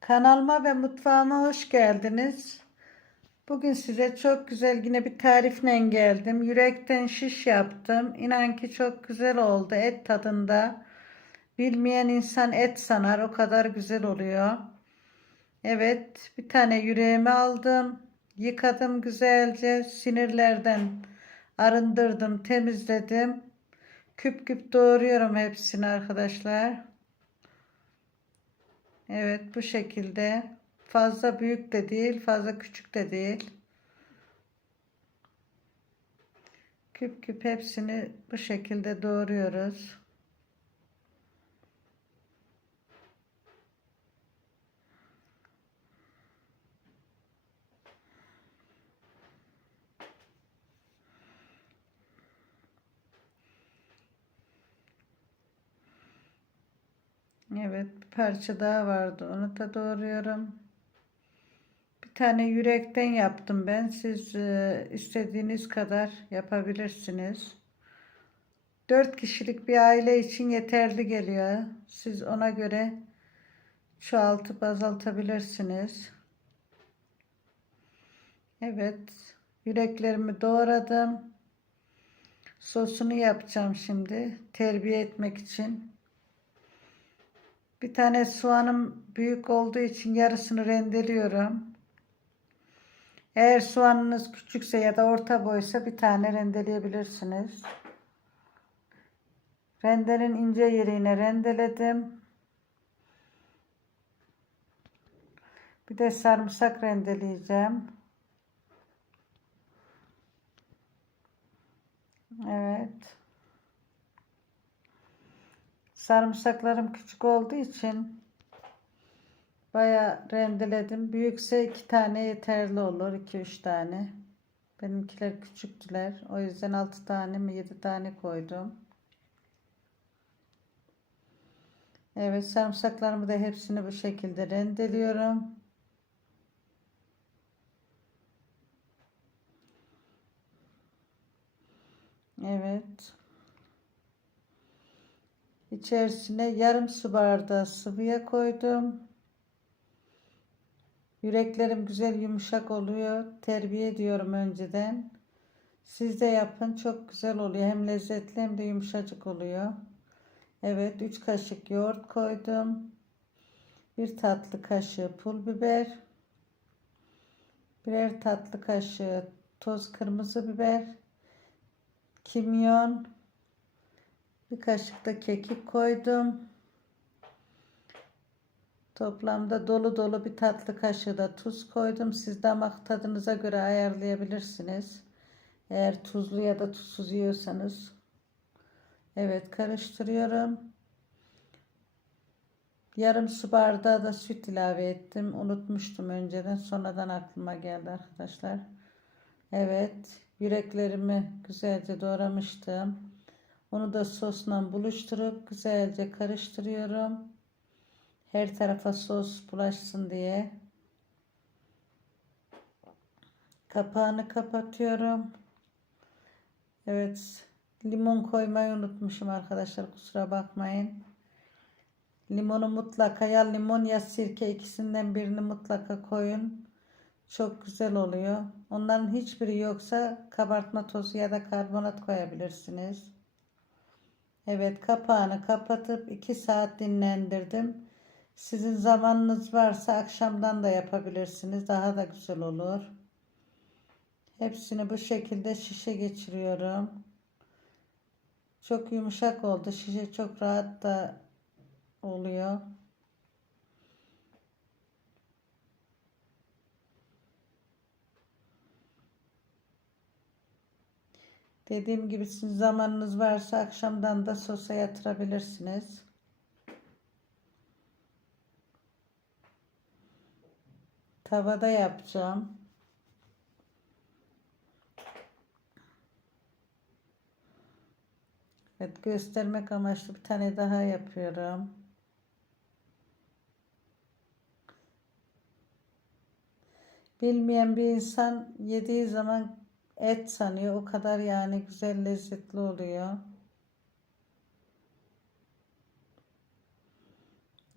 Kanalıma ve mutfağıma hoş geldiniz. Bugün size çok güzel yine bir tarifle geldim. Yürekten şiş yaptım. İnan ki çok güzel oldu et tadında. Bilmeyen insan et sanar o kadar güzel oluyor. Evet bir tane yüreğimi aldım. Yıkadım güzelce sinirlerden arındırdım temizledim. Küp küp doğruyorum hepsini arkadaşlar. Evet bu şekilde. Fazla büyük de değil, fazla küçük de değil. Küp küp hepsini bu şekilde doğruyoruz. Evet, bir parça daha vardı. Onu da doğruyorum. Bir tane yürekten yaptım ben. Siz e, istediğiniz kadar yapabilirsiniz. 4 kişilik bir aile için yeterli geliyor. Siz ona göre çoğaltıp azaltabilirsiniz. Evet, yüreklerimi doğradım. Sosunu yapacağım şimdi terbiye etmek için. Bir tane soğanım büyük olduğu için yarısını rendeliyorum. Eğer soğanınız küçükse ya da orta boysa bir tane rendeleyebilirsiniz. Rendenin ince yerine rendeledim. Bir de sarımsak rendeleyeceğim. Evet. Sarımsaklarım küçük olduğu için baya rendeledim. Büyükse iki tane yeterli olur. 2-3 tane. Benimkiler küçüktüler. O yüzden 6 tane mi 7 tane koydum. Evet sarımsaklarımı da hepsini bu şekilde rendeliyorum. Evet. İçerisine yarım su bardağı sıvıya koydum. Yüreklerim güzel yumuşak oluyor. Terbiye ediyorum önceden. Siz de yapın. Çok güzel oluyor. Hem lezzetli hem de yumuşacık oluyor. Evet 3 kaşık yoğurt koydum. 1 tatlı kaşığı pul biber. Birer tatlı kaşığı toz kırmızı biber. Kimyon. Bir kaşık da kekik koydum. Toplamda dolu dolu bir tatlı kaşığı da tuz koydum. Siz damak tadınıza göre ayarlayabilirsiniz. Eğer tuzlu ya da tuzsuz yiyorsanız. Evet karıştırıyorum. Yarım su bardağı da süt ilave ettim. Unutmuştum önceden. Sonradan aklıma geldi arkadaşlar. Evet. Yüreklerimi güzelce doğramıştım. Onu da sosla buluşturup güzelce karıştırıyorum. Her tarafa sos bulaşsın diye. Kapağını kapatıyorum. Evet. Limon koymayı unutmuşum arkadaşlar. Kusura bakmayın. Limonu mutlaka ya limon ya sirke ikisinden birini mutlaka koyun. Çok güzel oluyor. Onların hiçbiri yoksa kabartma tozu ya da karbonat koyabilirsiniz. Evet kapağını kapatıp 2 saat dinlendirdim. Sizin zamanınız varsa akşamdan da yapabilirsiniz. Daha da güzel olur. Hepsini bu şekilde şişe geçiriyorum. Çok yumuşak oldu. Şişe çok rahat da oluyor. Dediğim gibi sizin zamanınız varsa akşamdan da sosa yatırabilirsiniz. Tavada yapacağım. Evet göstermek amaçlı bir tane daha yapıyorum. Bilmeyen bir insan yediği zaman et sanıyor. O kadar yani güzel lezzetli oluyor.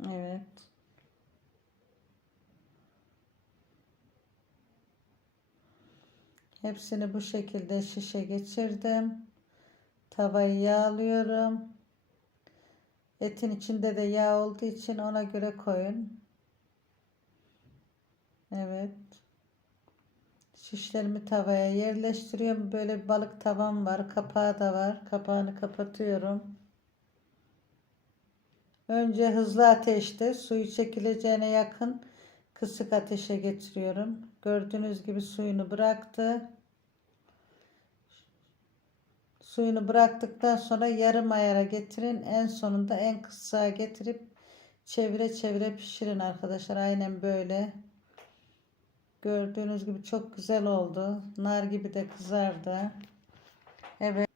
Evet. Hepsini bu şekilde şişe geçirdim. Tavayı yağlıyorum. Etin içinde de yağ olduğu için ona göre koyun. Evet. Şişlerimi tavaya yerleştiriyorum. Böyle bir balık tavam var. Kapağı da var. Kapağını kapatıyorum. Önce hızlı ateşte suyu çekileceğine yakın kısık ateşe getiriyorum. Gördüğünüz gibi suyunu bıraktı. Suyunu bıraktıktan sonra yarım ayara getirin. En sonunda en kısa getirip çevire çevire pişirin arkadaşlar. Aynen böyle. Gördüğünüz gibi çok güzel oldu. Nar gibi de kızardı. Evet.